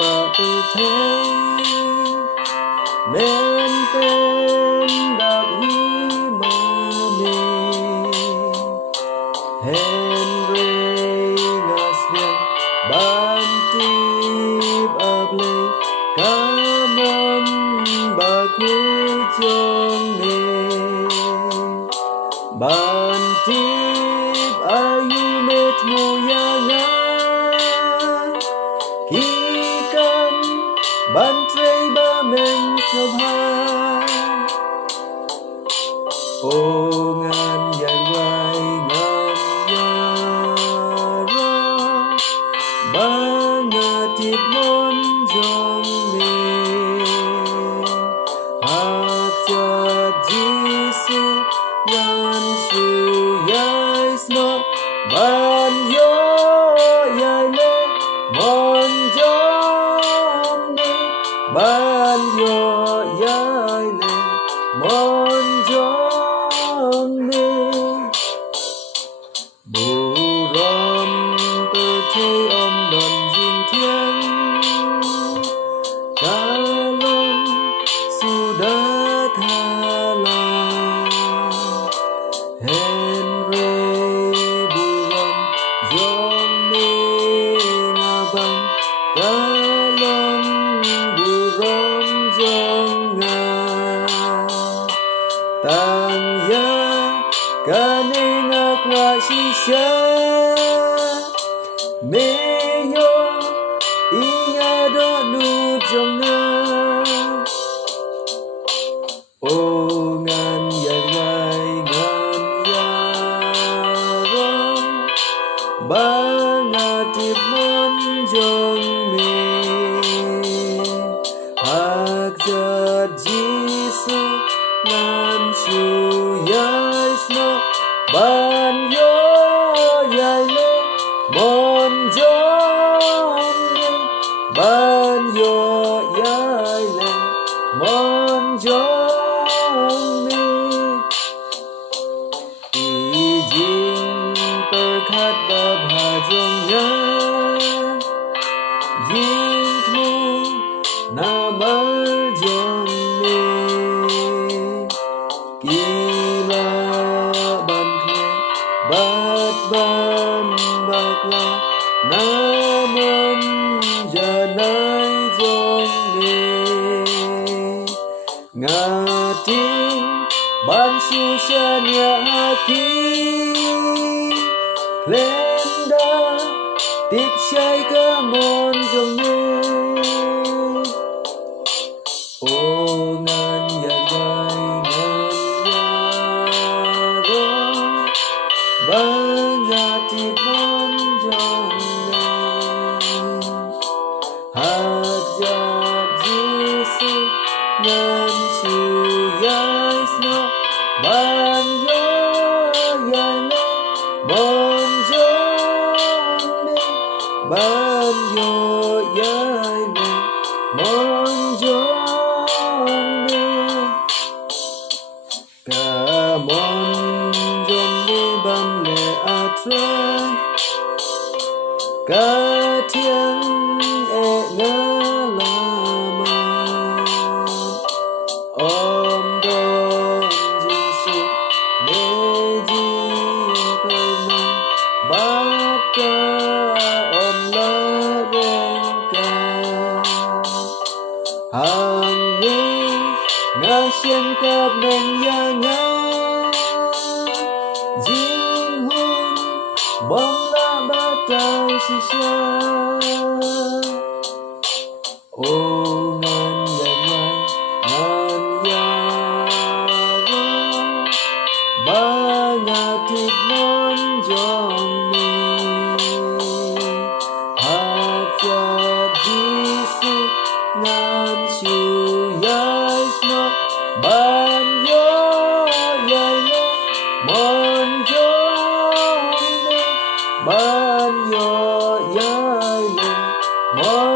ta tự thế nên tên đặc hi mà mình Henry ngasnya bantip able kamon baku jongne bantip ayu met moyanga kikan bantrei ba men sobha o ngan yan wai ngan yaro bangatip mon jongne Hajat Jisu ngan su yai sno ban yo yai le mon jongne ban yo yai le mon jongne bù rom tơ thế om đòn dinh thiên ca lon sudah thala Henry buram jongne ngabang ca lon buram jonga tang ya kaning akwa shisha meyo inga do nu jonga o ngan yan wai ngan yaro bangatip mon jongne Hajat Jisu ngan su yai sno ban yo yai le mon jongne ban yo yai le mon jongne ijing perkhat ba bha jongya ying thu na mar jongne kila ban khe bat ban bakla namon janai jongne ngating ban susah hati klenda tip shai ka mon jongne o ngan yan wai ngan yaro bangatip mon jongne Hajat Jisu ngan su yai sno ban yo yai le mon jongne ban yo yai le mon jongne ka mon jongne ban le atra ka thiang e nga lama om don Jisu ne ji karna baka om la renka hang ni nga xiên cặp nên ya nga jin hun bom la ba tai shisha o ngan yan wai ngan yaro bangatip mon jongne Hajat Jisu ngan su yai sno ban yo yai le mon jongne ban yo yai le mon